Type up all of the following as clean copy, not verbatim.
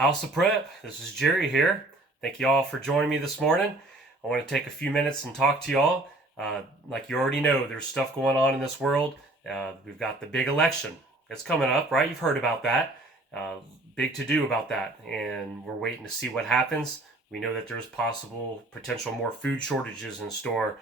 House of Prep, this is Jerry here. Thank you all for joining me this morning. I want to take a few minutes and talk to you all. Like you already know, there's stuff going on in this world. We've got the big election. It's coming up, right? You've heard about that. Big to do about that. And we're waiting to see what happens. We know that there's potential more food shortages in store.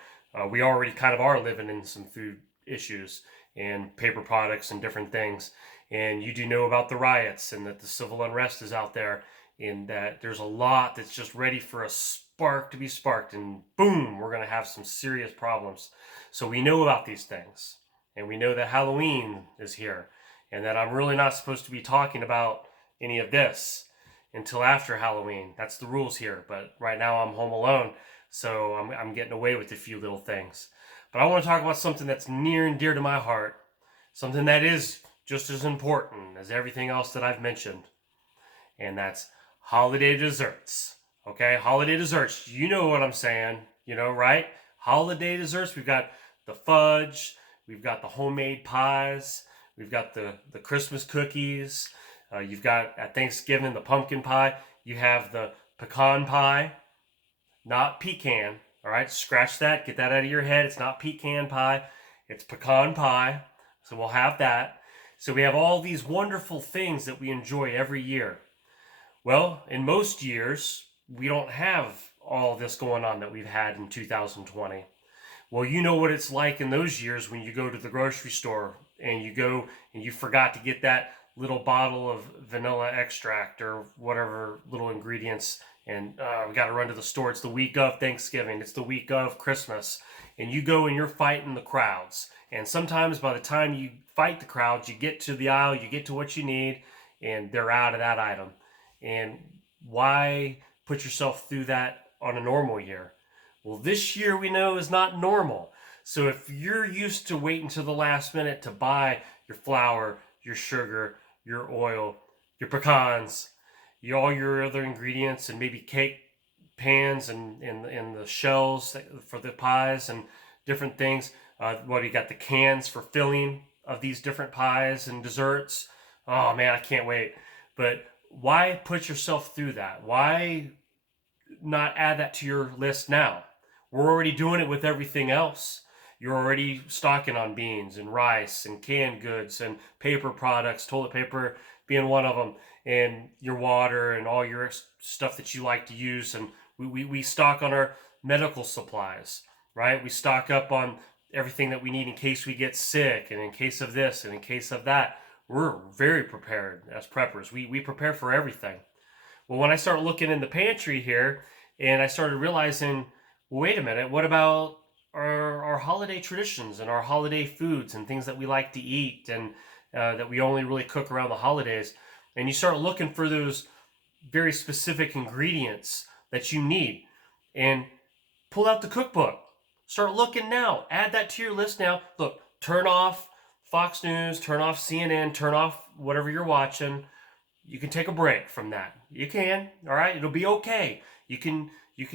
We already kind of are living in some food issues and paper products and different things. And you do know about the riots and that the civil unrest is out there, and that there's a lot that's just ready for a spark to be sparked, and boom, we're going to have some serious problems. So we know about these things, and we know that Halloween is here, and that I'm really not supposed to be talking about any of this until after Halloween. That's the rules here, but right now I'm home alone, so I'm getting away with a few little things. But I want to talk about something that's near and dear to my heart, something that is just as important as everything else that I've mentioned, and that's holiday desserts. Okay, holiday desserts. You know what I'm saying, right? Holiday desserts. We've got the fudge, we've got the homemade pies, we've got the Christmas cookies. You've got at Thanksgiving the pumpkin pie. You have the pecan pie, not pecan. All right, scratch that, get that out of your head. It's not pecan pie, it's pecan pie. So we'll have that. So we have all these wonderful things that we enjoy every year. Well, in most years, we don't have all this going on that we've had in 2020. Well, you know what it's like in those years when you go to the grocery store and you go and you forgot to get that little bottle of vanilla extract or whatever little ingredients, and we got to run to the store. It's the week of Thanksgiving. It's the week of Christmas. And you go and you're fighting the crowds. And sometimes by the time you fight the crowds, you get to the aisle, you get to what you need, and they're out of that item. And why put yourself through that on a normal year? Well, this year we know is not normal. So if you're used to waiting to the last minute to buy your flour, your sugar, your oil, your pecans, all your other ingredients, and maybe cake pans and the shells for the pies and different things. You got the cans for filling of these different pies and desserts. Oh man, I can't wait. But why put yourself through that? Why not add that to your list now? We're already doing it with everything else. You're already stocking on beans and rice and canned goods and paper products, toilet paper being one of them, and your water and all your stuff that you like to use. And we stock on our medical supplies, right? We stock up on everything that we need in case we get sick and in case of this and in case of that. We're very prepared as preppers. We prepare for everything. Well, when I started looking in the pantry here and I started realizing, well, wait a minute, what about our holiday traditions and our holiday foods and things that we like to eat and that we only really cook around the holidays? And you start looking for those very specific ingredients that you need and pull out the cookbook. Start looking now. Add that to your list now. Look, turn off Fox News, turn off CNN, turn off whatever you're watching. You can take a break from that. You can, all right? It'll be okay. You can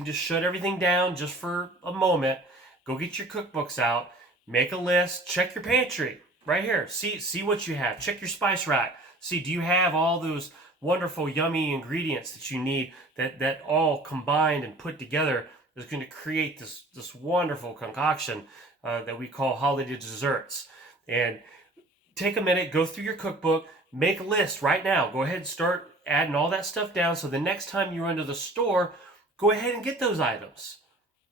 just shut everything down just for a moment. Go get your cookbooks out, make a list, check your pantry right here. See what you have. Check your spice rack. See, do you have all those wonderful, yummy ingredients that you need that all combined and put together is going to create this wonderful concoction that we call holiday desserts. And take a minute, go through your cookbook, make a list right now. Go ahead and start adding all that stuff down so the next time you run to the store, go ahead and get those items.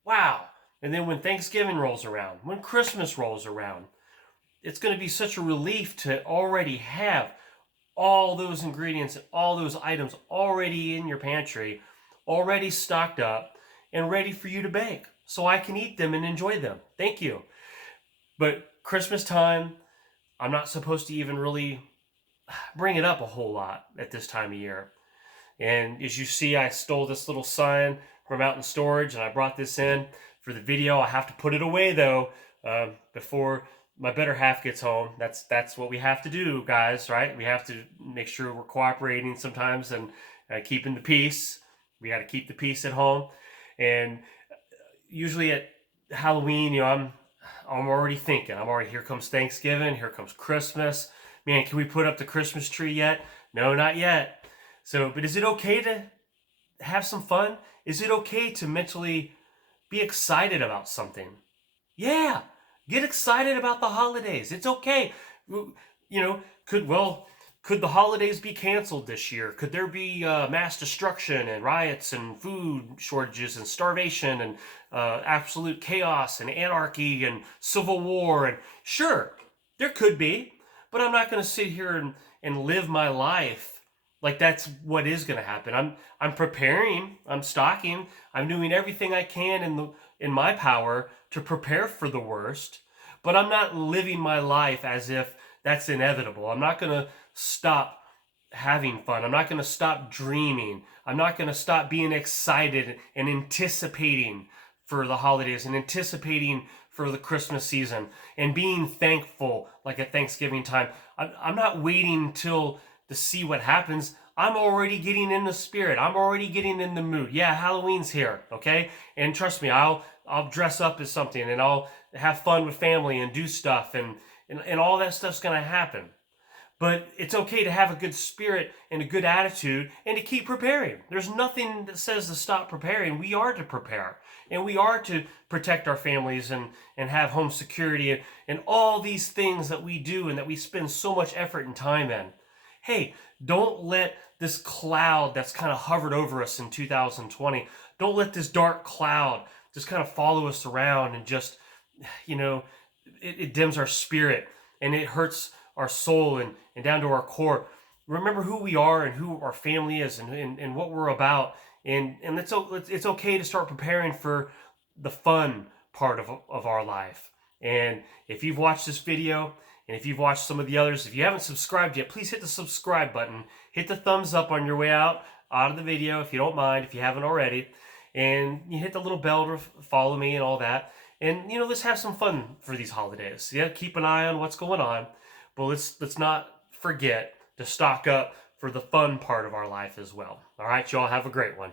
Wow. And then when Thanksgiving rolls around, when Christmas rolls around, it's going to be such a relief to already have all those ingredients and all those items already in your pantry, already stocked up and ready for you to bake so I can eat them and enjoy them. Thank you. But Christmas time, I'm not supposed to even really bring it up a whole lot at this time of year. And as you see, I stole this little sign from out in storage and I brought this in for the video. I have to put it away though before my better half gets home. That's what we have to do, guys, right? We have to make sure we're cooperating sometimes and keeping the peace. We got to keep the peace at home. And usually at Halloween, I'm already thinking. Here comes Thanksgiving, here comes Christmas. Man, can we put up the Christmas tree yet? No, not yet. But is it okay to have some fun? Is it okay to mentally be excited about something? Yeah, get excited about the holidays. It's okay. Could the holidays be canceled this year? Could there be mass destruction and riots and food shortages and starvation and absolute chaos and anarchy and civil war? And sure, there could be, but I'm not going to sit here and live my life like that's what is going to happen. I'm preparing. I'm stocking. I'm doing everything I can in my power to prepare for the worst, but I'm not living my life as if that's inevitable. I'm not going to stop having fun. I'm not going to stop dreaming. I'm not going to stop being excited and anticipating for the holidays and anticipating for the Christmas season and being thankful like at Thanksgiving time. I'm not waiting till to see what happens. I'm already getting in the spirit. I'm already getting in the mood. Yeah, Halloween's here, okay? And trust me, I'll dress up as something and I'll have fun with family and do stuff and all that stuff's going to happen. But it's okay to have a good spirit and a good attitude and to keep preparing. There's nothing that says to stop preparing. We are to prepare. And we are to protect our families and have home security and all these things that we do and that we spend so much effort and time in. Hey, don't let this cloud that's kind of hovered over us in 2020, don't let this dark cloud just kind of follow us around and just, it dims our spirit and it hurts our soul and down to our core. Remember who we are and who our family is and what we're about. And it's okay to start preparing for the fun part of our life. And if you've watched this video, and if you've watched some of the others, if you haven't subscribed yet, please hit the subscribe button. Hit the thumbs up on your way out of the video if you don't mind, if you haven't already. And you hit the little bell to follow me and all that. And, let's have some fun for these holidays. Yeah, keep an eye on what's going on. But let's not forget to stock up for the fun part of our life as well. All right, y'all have a great one.